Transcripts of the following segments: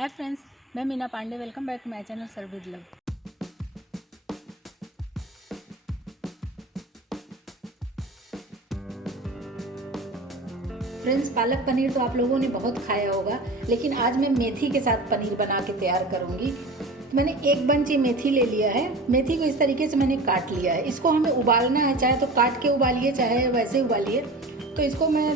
हाय friends, मैं Meena Pandey. Welcome back to my channel serve with love. Friends, palak paneer तो आप लोगों ने बहुत खाया होगा, लेकिन आज मैं मेथी के साथ पनीर बना के तैयार करूंगी। तो मैंने एक बंच मेथी ले लिया है। मेथी को इस तरीके से मैंने काट लिया है। इसको हमें उबालना है, चाहे तो काट के उबालिए चाहे वैसे उबालिए। तो इसको मैं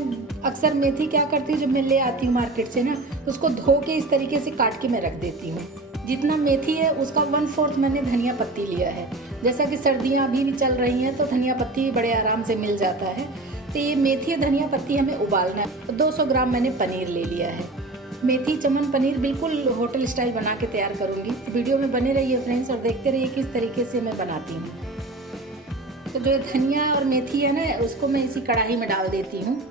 अक्सर मेथी क्या करती हूँ, जब मैं ले आती हूँ मार्केट से ना, तो उसको धो के इस तरीके से काट के मैं रख देती हूँ। जितना मेथी है उसका 1/4 मैंने धनिया पत्ती लिया है। जैसा कि सर्दियाँ अभी भी चल रही हैं तो धनिया पत्ती बड़े आराम से मिल जाता है। तो ये मेथी और धनिया पत्ती हमें उबालना है। तो 200 ग्राम मैंने पनीर ले लिया है। मेथी चमन पनीर बिल्कुल होटल स्टाइल बना के तैयार करूँगी। वीडियो में बने रहिए फ्रेंड्स और देखते रहिए किस तरीके से मैं बनाती हूँ। तो जो धनिया और मेथी है ना, उसको मैं इसी कढ़ाई में डाल देती हूँ।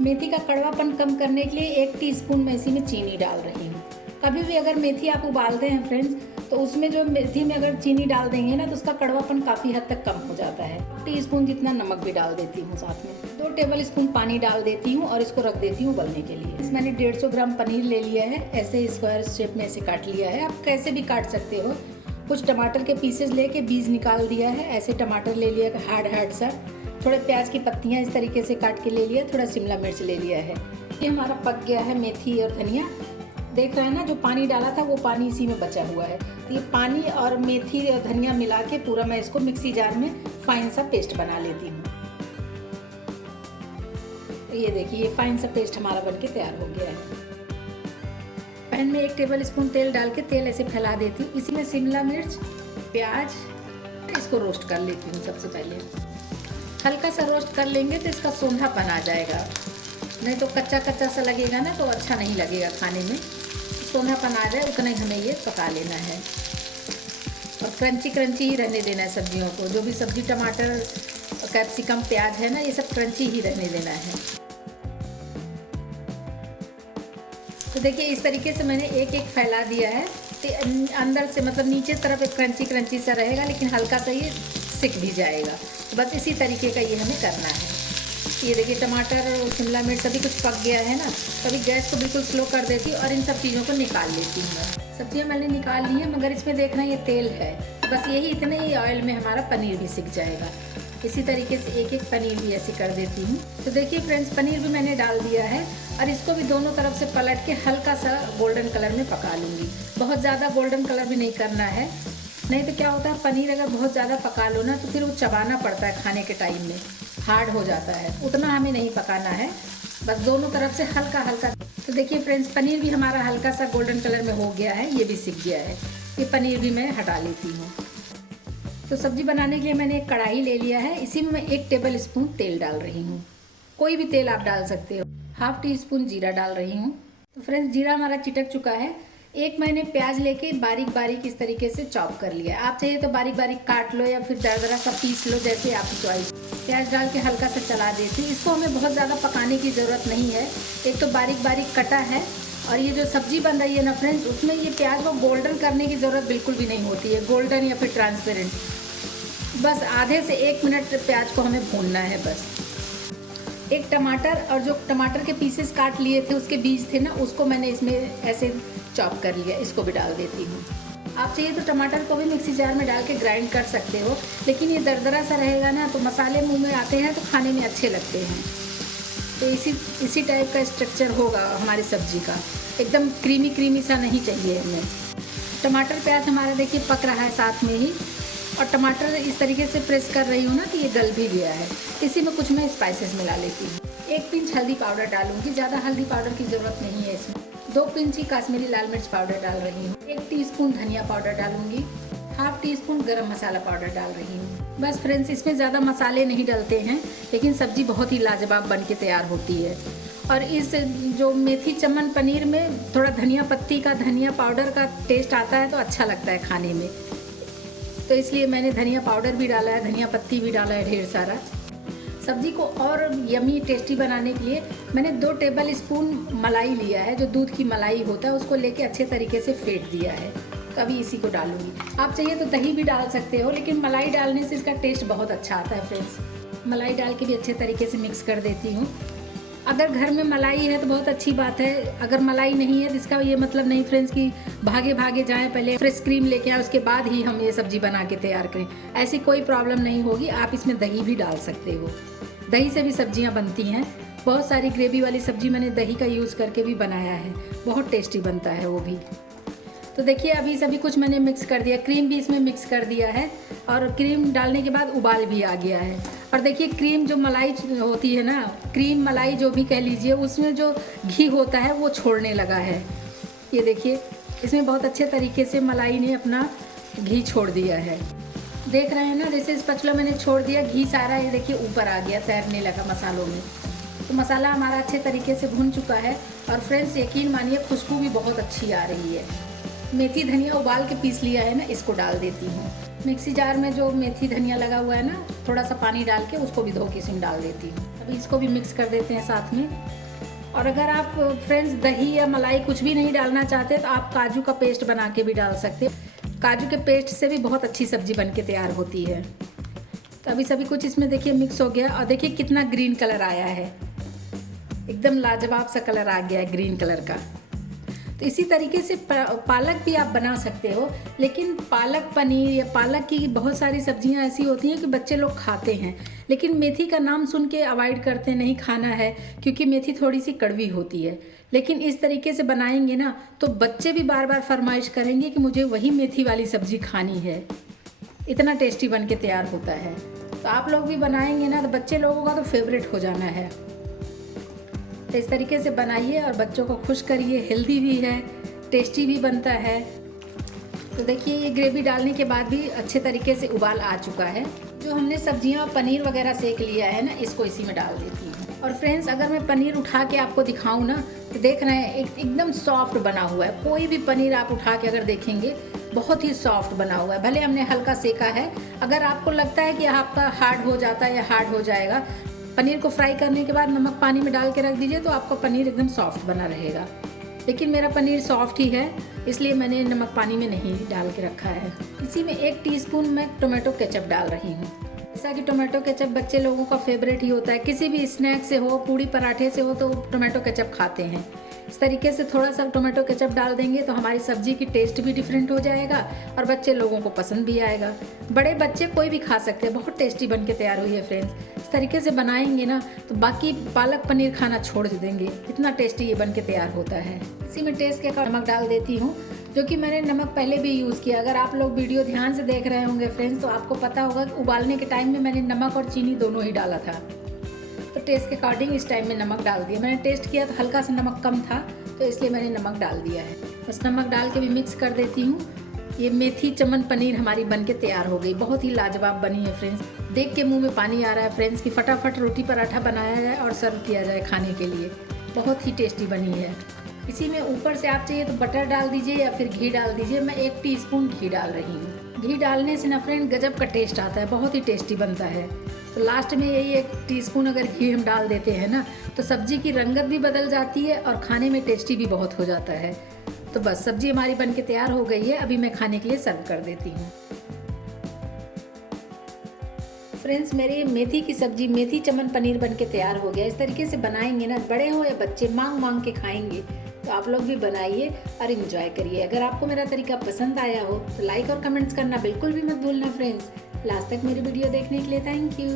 मेथी का कड़वापन कम करने के लिए 1 टीस्पून मैं इसी में चीनी डाल रही हूँ। कभी भी अगर मेथी आप उबालते हैं फ्रेंड्स, तो उसमें जो मेथी में अगर चीनी डाल देंगे ना, तो उसका कड़वापन काफ़ी हद तक कम हो जाता है। टीस्पून जितना नमक भी डाल देती हूँ साथ में। 2 टेबल स्पून पानी डाल देती हूँ और इसको रख देती हूँ उबलने के लिए। इस मैंने 150 ग्राम पनीर ले लिया है। ऐसे स्क्वायर शेप में ऐसे काट लिया है। आप कैसे भी काट सकते हो। कुछ टमाटर के पीसेस लेके बीज निकाल दिया है। ऐसे टमाटर ले लिया हार्ड सा। थोड़े प्याज की पत्तियाँ इस तरीके से काट के ले लिया। थोड़ा शिमला मिर्च ले लिया है। ये हमारा पक गया है मेथी और धनिया। देख रहे हैं ना, जो पानी डाला था वो पानी इसी में बचा हुआ है। तो ये पानी और मेथी और धनिया मिला के पूरा मैं इसको मिक्सी जार में फाइन सा पेस्ट बना लेती हूँ। तो ये देखिए, ये फाइन सा पेस्ट हमारा बनके तैयार हो गया है। पैन में 1 टेबल स्पून तेल डाल के तेल ऐसे फैला देती हूँ। इसी में शिमला मिर्च, प्याज, इसको रोस्ट कर लेती हूँ। सबसे पहले हल्का सा रोस्ट कर लेंगे तो इसका सोंधापन आ जाएगा, नहीं तो कच्चा कच्चा सा लगेगा ना, तो अच्छा नहीं लगेगा खाने में। सोंधापन आ जाए उतना ही हमें ये पका लेना है और क्रंची क्रंची ही रहने देना है सब्जियों को। जो भी सब्जी, टमाटर, कैप्सिकम, प्याज है ना, ये सब क्रंची ही रहने देना है। तो देखिए, इस तरीके से मैंने एक एक फैला दिया है। तो अंदर से मतलब नीचे तरफ एक क्रंची क्रंची सा रहेगा, लेकिन हल्का सा ये सिक भी जाएगा। तो बस इसी तरीके का ये हमें करना है। ये देखिए, टमाटर और शिमला मिर्च सभी कुछ पक गया है ना। कभी गैस को बिल्कुल स्लो कर देती हूँ और इन सब चीज़ों को निकाल लेती हूँ। सब्जियाँ मैंने निकाल ली है, मगर इसमें देखना ये तेल है। बस यही इतने ही ऑयल में हमारा पनीर भी सिक जाएगा। इसी तरीके से एक एक पनीर भी ऐसे कर देती हूँ। तो देखिए फ्रेंड्स, पनीर भी मैंने डाल दिया है और इसको भी दोनों तरफ से पलट के हल्का सा गोल्डन कलर में पका लूँगी। बहुत ज़्यादा गोल्डन कलर भी नहीं करना है, नहीं तो क्या होता है, पनीर अगर बहुत ज़्यादा पका लो ना, तो फिर वो चबाना पड़ता है खाने के टाइम में, हार्ड हो जाता है। उतना हमें नहीं पकाना है, बस दोनों तरफ से हल्का हल्का। तो देखिए फ्रेंड्स, पनीर भी हमारा हल्का सा गोल्डन कलर में हो गया है। ये भी सिक गया है। ये पनीर भी मैं हटा लेती हूँ। तो सब्जी बनाने के लिए मैंने एक कढ़ाई ले लिया है। इसी में मैं 1 टेबल स्पून तेल डाल रही हूँ। कोई भी तेल आप डाल सकते हो। 1/2 टीस्पून जीरा डाल रही हूँ। तो फ्रेंड्स, जीरा हमारा चिटक चुका है। एक मैंने प्याज लेके बारीक बारीक इस तरीके से चॉप कर लिया। आप चाहिए तो बारीक बारीक काट लो या फिर दरदरा सा पीस लो, जैसे आपकी चॉइस। प्याज डाल के हल्का सा चला देती हूँ। इसको हमें बहुत ज़्यादा पकाने की ज़रूरत नहीं है। एक तो बारीक बारीक कटा है और ये जो सब्जी बन रही है ना फ्रेंड्स, उसमें ये प्याज को गोल्डन करने की ज़रूरत बिल्कुल भी नहीं होती है, गोल्डन या फिर ट्रांसपेरेंट। बस आधे से 1 मिनट प्याज को हमें भूनना है बस। एक टमाटर और जो टमाटर के पीसेस काट लिए थे, उसके बीज थे ना, उसको मैंने इसमें ऐसे चॉप कर लिया। इसको भी डाल देती हूँ। आप चाहिए तो टमाटर को भी मिक्सी जार में डाल के ग्राइंड कर सकते हो, लेकिन ये दरदरा सा रहेगा ना, तो मसाले मुंह में आते हैं तो खाने में अच्छे लगते हैं। तो इसी टाइप का स्ट्रक्चर होगा हमारी सब्जी का। एकदम क्रीमी क्रीमी सा नहीं चाहिए हमें। टमाटर प्याज हमारा देखिए पक रहा है साथ में ही, और टमाटर इस तरीके से प्रेस कर रही हूँ ना कि ये गल भी गया है। इसी में कुछ मैं स्पाइसेस मिला लेती हूँ। 1 पिंच हल्दी पाउडर डालूंगी, ज़्यादा हल्दी पाउडर की ज़रूरत नहीं है इसमें। 2 पिंच ही काश्मीरी लाल मिर्च पाउडर डाल रही हूँ। 1 टीस्पून धनिया पाउडर डालूंगी। 1/2 टीस्पून गरम मसाला पाउडर डाल रही हूँ। बस फ्रेंड्स, इसमें ज़्यादा मसाले नहीं डलते हैं, लेकिन सब्जी बहुत ही लाजवाब बन के तैयार होती है। और इस जो मेथी चमन पनीर में थोड़ा धनिया पत्ती का, धनिया पाउडर का टेस्ट आता है तो अच्छा लगता है खाने में। तो इसलिए मैंने धनिया पाउडर भी डाला है, धनिया पत्ती भी डाला है ढेर सारा। सब्जी को और यमी टेस्टी बनाने के लिए मैंने 2 टेबल स्पून मलाई लिया है। जो दूध की मलाई होता है, उसको लेके अच्छे तरीके से फेंट दिया है। तो अभी इसी को डालूंगी। आप चाहिए तो दही भी डाल सकते हो, लेकिन मलाई डालने से इसका टेस्ट बहुत अच्छा आता है फ्रेंड्स। मलाई डाल के भी अच्छे तरीके से मिक्स कर देती हूँ। अगर घर में मलाई है तो बहुत अच्छी बात है, अगर मलाई नहीं है तो इसका ये मतलब नहीं फ्रेंड्स कि भागे भागे जाएं, पहले फ्रेश क्रीम लेके आए उसके बाद ही हम ये सब्ज़ी बना के तैयार करें। ऐसी कोई प्रॉब्लम नहीं होगी। आप इसमें दही भी डाल सकते हो, दही से भी सब्जियां बनती हैं। बहुत सारी ग्रेवी वाली सब्ज़ी मैंने दही का यूज़ करके भी बनाया है, बहुत टेस्टी बनता है वो भी। तो देखिए अभी सभी कुछ मैंने मिक्स कर दिया, क्रीम भी इसमें मिक्स कर दिया है और क्रीम डालने के बाद उबाल भी आ गया है। और देखिए क्रीम जो मलाई होती है ना, क्रीम मलाई जो भी कह लीजिए, उसमें जो घी होता है वो छोड़ने लगा है। ये देखिए इसमें बहुत अच्छे तरीके से मलाई ने अपना घी छोड़ दिया है। देख रहे हैं ना, जैसे स्पैचुला मैंने छोड़ दिया, घी सारा ये देखिए ऊपर आ गया, तैरने लगा मसालों में। तो मसाला हमारा अच्छे तरीके से भुन चुका है और फ्रेंड्स यकीन मानिए खुशबू भी बहुत अच्छी आ रही है। मेथी धनिया उबाल के पीस लिया है ना, इसको डाल देती हूँ। मिक्सी जार में जो मेथी धनिया लगा हुआ है ना, थोड़ा सा पानी डाल के उसको भी धो के इसमें डाल देती हूँ। अभी इसको भी मिक्स कर देते हैं साथ में। और अगर आप फ्रेंड्स दही या मलाई कुछ भी नहीं डालना चाहते तो आप काजू का पेस्ट बना के भी डाल सकते हैं। काजू के पेस्ट से भी बहुत अच्छी सब्जी बन के तैयार होती है। तो अभी सभी कुछ इसमें देखिए मिक्स हो गया और देखिए कितना ग्रीन कलर आया है, एकदम लाजवाब सा कलर आ गया है ग्रीन कलर का। तो इसी तरीके से पालक भी आप बना सकते हो, लेकिन पालक पनीर या पालक की बहुत सारी सब्जियां ऐसी होती हैं कि बच्चे लोग खाते हैं, लेकिन मेथी का नाम सुन के अवॉइड करते नहीं खाना है, क्योंकि मेथी थोड़ी सी कड़वी होती है। लेकिन इस तरीके से बनाएंगे ना तो बच्चे भी बार बार फरमाइश करेंगे कि मुझे वही मेथी वाली सब्जी खानी है। इतना टेस्टी बन के तैयार होता है। तो आप लोग भी बनाएंगे ना तो बच्चे लोगों का तो फेवरेट हो जाना है। तो इस तरीके से बनाइए और बच्चों को खुश करिए, हेल्दी भी है, टेस्टी भी बनता है। तो देखिए ये ग्रेवी डालने के बाद भी अच्छे तरीके से उबाल आ चुका है। जो हमने सब्जियां और पनीर वगैरह सेक लिया है ना, इसको इसी में डाल देती हूँ। और फ्रेंड्स अगर मैं पनीर उठा के आपको दिखाऊँ ना तो देख रहे हैं एकदम सॉफ्ट बना हुआ है। कोई भी पनीर आप उठा के अगर देखेंगे बहुत ही सॉफ्ट बना हुआ है। भले हमने हल्का सेका है, अगर आपको लगता है कि आपका हार्ड हो जाता है या हार्ड हो जाएगा, पनीर को फ्राई करने के बाद नमक पानी में डाल के रख दीजिए तो आपका पनीर एकदम सॉफ्ट बना रहेगा। लेकिन मेरा पनीर सॉफ्ट ही है, इसलिए मैंने नमक पानी में नहीं डाल के रखा है। इसी में 1 टीस्पून मैं टोमेटो केचप डाल रही हूँ। जैसा कि टोमेटो केचप बच्चे लोगों का फेवरेट ही होता है, किसी भी स्नैक से हो, पूड़ी पराठे से हो तो टोमेटो केचप खाते हैं। इस तरीके से थोड़ा सा टोमेटो केचप डाल देंगे तो हमारी सब्जी की टेस्ट भी डिफरेंट हो जाएगा और बच्चे लोगों को पसंद भी आएगा। बड़े बच्चे कोई भी खा सकते हैं, बहुत टेस्टी बन के तैयार हुई है फ्रेंड्स। इस तरीके से बनाएंगे ना तो बाकी पालक पनीर खाना छोड़ देंगे, इतना टेस्टी ये बन के तैयार होता है। इसी में टेस्ट के अकॉर्डिंग नमक डाल देती हूँ, जो कि मैंने नमक पहले भी यूज़ किया। अगर आप लोग वीडियो ध्यान से देख रहे होंगे फ्रेंड्स तो आपको पता होगा कि उबालने के टाइम में मैंने नमक और चीनी दोनों ही डाला था। तो टेस्ट के अकॉर्डिंग इस टाइम में नमक डाल दिया। मैंने टेस्ट किया तो हल्का सा नमक कम था तो इसलिए मैंने नमक डाल दिया है। बस नमक डाल के भी मिक्स कर देती हूँ। ये मेथी चमन पनीर हमारी बन के तैयार हो गई, बहुत ही लाजवाब बनी है फ्रेंड्स। देख के मुंह में पानी आ रहा है फ्रेंड्स कि फटाफट रोटी पराठा बनाया जाए और सर्व किया जाए खाने के लिए। बहुत ही टेस्टी बनी है। इसी में ऊपर से आप चाहिए तो बटर डाल दीजिए या फिर घी डाल दीजिए। मैं 1 टीस्पून घी डाल रही हूँ। घी डालने से ना फ्रेंड गजब का टेस्ट आता है, बहुत ही टेस्टी बनता है। तो लास्ट में यही 1 टीस्पून अगर घी हम डाल देते हैं ना तो सब्जी की रंगत भी बदल जाती है और खाने में टेस्टी भी बहुत हो जाता है। तो बस सब्जी हमारी बन के तैयार हो गई है, अभी मैं खाने के लिए सर्व कर देती हूँ। फ्रेंड्स मेरी मेथी की सब्जी मेथी चमन पनीर बन के तैयार हो गया। इस तरीके से बनाएंगे ना, बड़े हो या बच्चे मांग मांग के खाएंगे। तो आप लोग भी बनाइए और इन्जॉय करिए। अगर आपको मेरा तरीका पसंद आया हो तो लाइक और कमेंट्स करना बिल्कुल भी मत भूलना फ्रेंड्स। लास्ट तक मेरी वीडियो देखने के लिए थैंक यू।